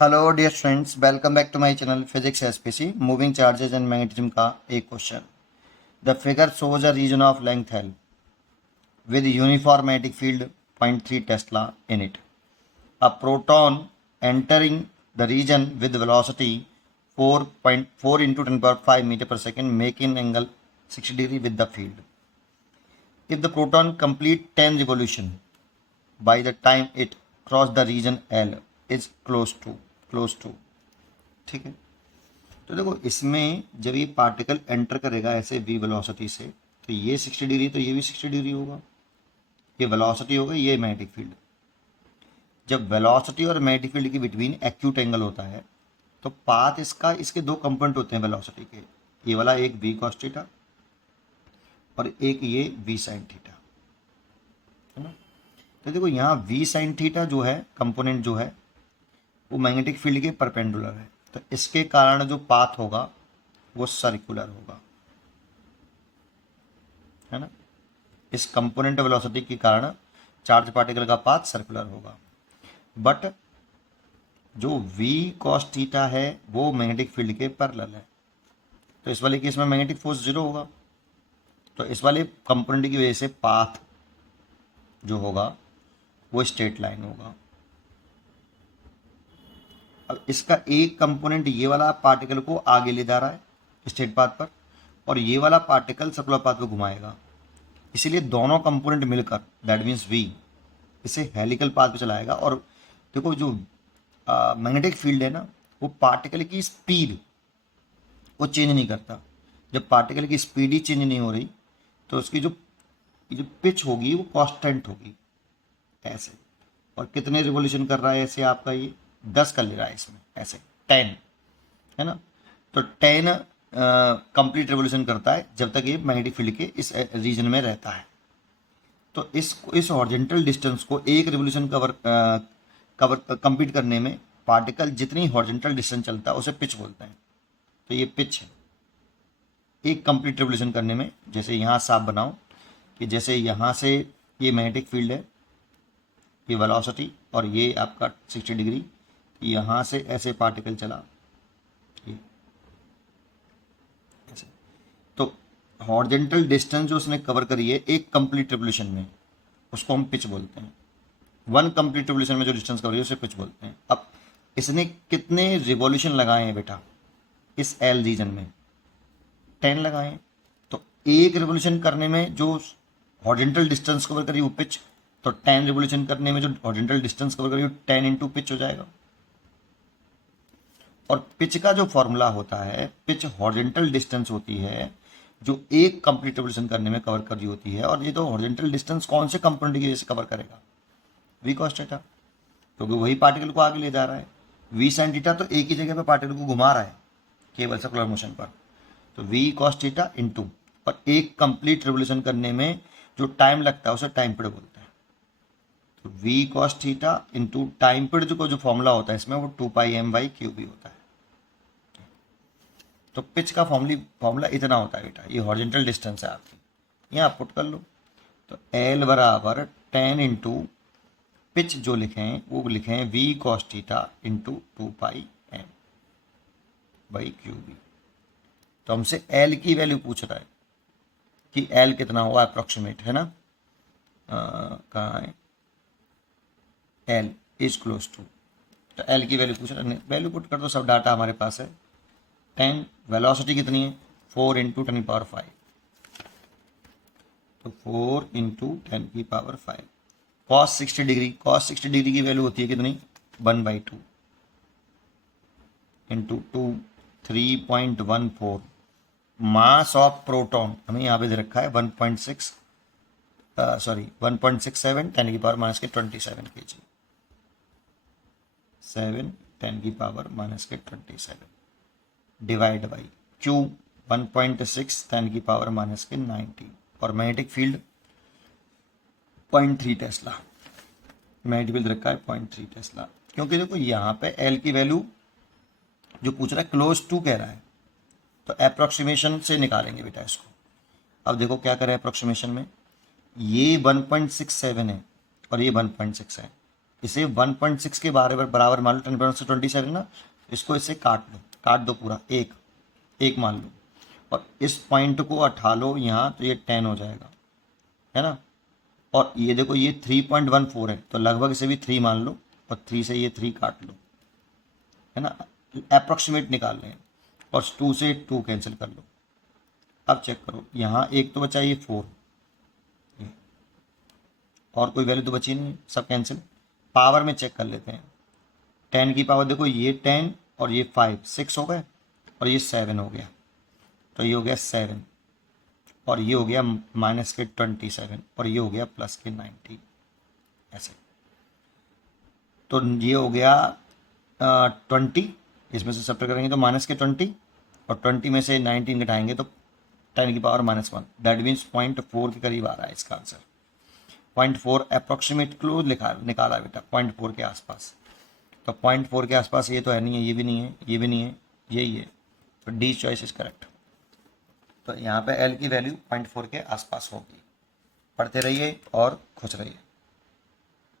Hello dear students, welcome back to my channel physics SPC. Moving charges and magnetism का एक question. The figure shows a region of length L with uniform magnetic field 0.3 tesla in it. A proton entering the region with velocity 4.4 into 10 power 5 meter per second making angle 60 degree with the field. If the proton complete 10 revolution by the time it cross the region L is close to ठीक है। तो देखो, इसमें जब ये particle enter करेगा ऐसे v velocity से, तो ये 60 डिग्री, तो ये भी 60 डिग्री होगा। ये वेलोसिटी होगा, ये मैग्नेटिक फील्ड। जब वेलोसिटी और मैग्नेटिक फील्ड के बिटवीन एक्यूट एंगल होता है, तो पाथ इसका, इसके दो कंपोनेंट होते हैं वेलोसिटी के। ये वाला एक v cos थीटा और एक ये v sin थीटा, है ना। तो देखो, यहाँ v sin थीटा जो है कंपोनेंट जो है वो मैग्नेटिक फील्ड के परपेंडिकुलर है, तो इसके कारण जो पाथ होगा वो सर्कुलर होगा, है ना। इस कंपोनेंट वेलोसिटी के कारण चार्ज पार्टिकल का पाथ सर्कुलर होगा। बट जो v cos थीटा है वो मैग्नेटिक फील्ड के पैरेलल है, तो इस वाले केस में मैग्नेटिक फोर्स जीरो होगा। तो इस वाले कंपोनेंट की वजह से पाथ जो होगा वो स्ट्रेट लाइन होगा। अब इसका एक कंपोनेंट ये वाला पार्टिकल को आगे ले जा रहा है स्ट्रेट पाथ पर, और ये वाला पार्टिकल सर्कुलर पाथ को घुमाएगा। इसीलिए दोनों कंपोनेंट मिलकर, दैट मीन्स v, इसे हेलिकल पाथ पे चलाएगा। और देखो, जो मैग्नेटिक फील्ड है ना, वो पार्टिकल की स्पीड वो चेंज नहीं करता। जब पार्टिकल की स्पीड ही चेंज नहीं हो रही, तो उसकी जो पिच होगी वो कांस्टेंट होगी ऐसे। और कितने रिवोल्यूशन कर रहा है ऐसे, आपका ये 10 कर ले रहा है इसमें ऐसे, 10, है ना। तो 10 कंप्लीट रिवोल्यूशन करता है जब तक ये मैग्नेटिक फील्ड के इस रीजन में रहता है। तो इस हॉरिजॉन्टल डिस्टेंस को एक रिवोल्यूशन कवर कंप्लीट करने में पार्टिकल जितनी हॉरिजॉन्टल डिस्टेंस चलता है उसे पिच बोलते हैं। तो ये पिच है एक कंप्लीट रिवोल्यूशन करने में। जैसे यहाँ साफ बनाओ कि जैसे यहाँ से ये मैग्नेटिक फील्ड है, ये वेलोसिटी, और ये आपका 60 डिग्री, यहाँ से ऐसे पार्टिकल चला ये ऐसे। तो हॉरिजॉन्टल डिस्टेंस जो उसने कवर करी है एक कंप्लीट रिवोल्यूशन में, उसको हम पिच बोलते हैं। वन कंप्लीट रिवोल्यूशन में जो डिस्टेंस कवर है उसे पिच बोलते हैं। अब इसने कितने रिवोल्यूशन लगाए हैं बेटा इस एल रीजन में? 10 लगाए हैं। तो एक रिवोल्यूशन करने में जो हॉरिजॉन्टल डिस्टेंस कवर करी वो पिच, तो 10 रिवोल्यूशन करने में जो हॉरिजॉन्टल डिस्टेंस कवर करी वो 10 इंटू पिच हो जाएगा। और पिच का जो फॉर्मूला होता है, पिच हॉरिजॉन्टल डिस्टेंस होती है जो एक कंप्लीट रिवोल्यूशन करने में कवर कर रही होती है। और ये तो हॉरिजॉन्टल डिस्टेंस कौन से कंपोनेंट की वजह से कवर करेगा? v cos थीटा, क्योंकि वही पार्टिकल को आगे ले जा रहा है। v sin थीटा तो एक ही जगह पे पार्टिकल को घुमा रहा है केवल सर्कुलर मोशन पर। तो v cos थीटा इंटू, और एक कंप्लीट रिवोल्यूशन करने में जो टाइम लगता है उसे टाइम पीरियड बोलते हैं। तो v cos theta into time period को जो फॉर्मूला होता है इसमें वो 2πm/qb होता है। तो पिच का फॉर्मूला इतना होता है बेटा। ये हॉरिजॉन्टल डिस्टेंस है आपकी, यहाँ पुट कर लो। तो L बराबर 10 इंटू पिच जो लिखे हैं वो लिखे हैं v cos theta into 2πm/qb। तो हमसे L की वैल्यू पूछ रहा है कि L कितना होगा अप्रोक्सीमेट, है ना। कहाँ है L इज क्लोज टू, तो L की वैल्यू पूछ रहा है। वैल्यू पुट कर दो, सब डाटा हमारे पास है। 10, वेलोसिटी कितनी है 4 इंटू 10⁵, तो 4 into 10⁵। cos 60 degree, cos 60 degree की वैल्यू होती है कितनी 1/2 इंटू 2 3.14। मास ऑफ प्रोटॉन हमें यहाँ पे दे रखा है 1.67 10⁻⁻27 kg, 7 10⁻⁻27 डिवाइड बाई Q 1.6 10⁻⁻19, और magnetic field 0.3 Tesla. Magnetic field रखा है 0.3 टेस्ला, क्योंकि देखो यहाँ पे L की वैल्यू जो पूछ रहा है क्लोज टू कह रहा है, तो अप्रोक्सीमेशन से निकालेंगे बेटा इसको। अब देखो क्या करें अप्रोक्सीमेशन में, ये 1.67 है और ये 1.6 है, इसे 1.6 के बराबर मान लो, 10 से 27 ना, इसको इससे काट दो पूरा, एक मान लो, और इस पॉइंट को उठा लो यहाँ, तो ये 10 हो जाएगा, है ना। और ये देखो ये 3.14 है, तो लगभग इसे भी 3 मान लो, और 3 से ये 3 काट लो, है ना, अप्रोक्सीमेट निकाल लें, और 2 से 2 कैंसिल कर लो। अब चेक करो, यहाँ एक तो बचा ये 4, और कोई वैल्यू तो बची नहीं, सब कैंसिल। पावर में चेक कर लेते हैं, 10 की पावर देखो, ये 10 और ये 5, 6 हो गए, और ये 7 हो गया, तो ये हो गया 7, और ये हो गया माइनस के 27, और ये हो गया प्लस के 90, ऐसे। तो ये हो गया 20, इसमें से सब्ट्रैक्ट करेंगे तो माइनस के 20, और 20 में से 19 घटाएंगे तो 10 की पावर -1, दैट मीन्स 0.4 के करीब आ रहा है इसका आंसर। 0.4 अप्रोक्सीमेट क्लोज निकाला बेटा, 0.4 के आसपास। तो 0.4 के आसपास ये तो है नहीं है, ये भी नहीं है, ये भी नहीं है, यही है, तो डी चॉइस इज करेक्ट। तो यहाँ पे एल की वैल्यू 0.4 के आसपास होगी। पढ़ते रहिए और खुश रहिए।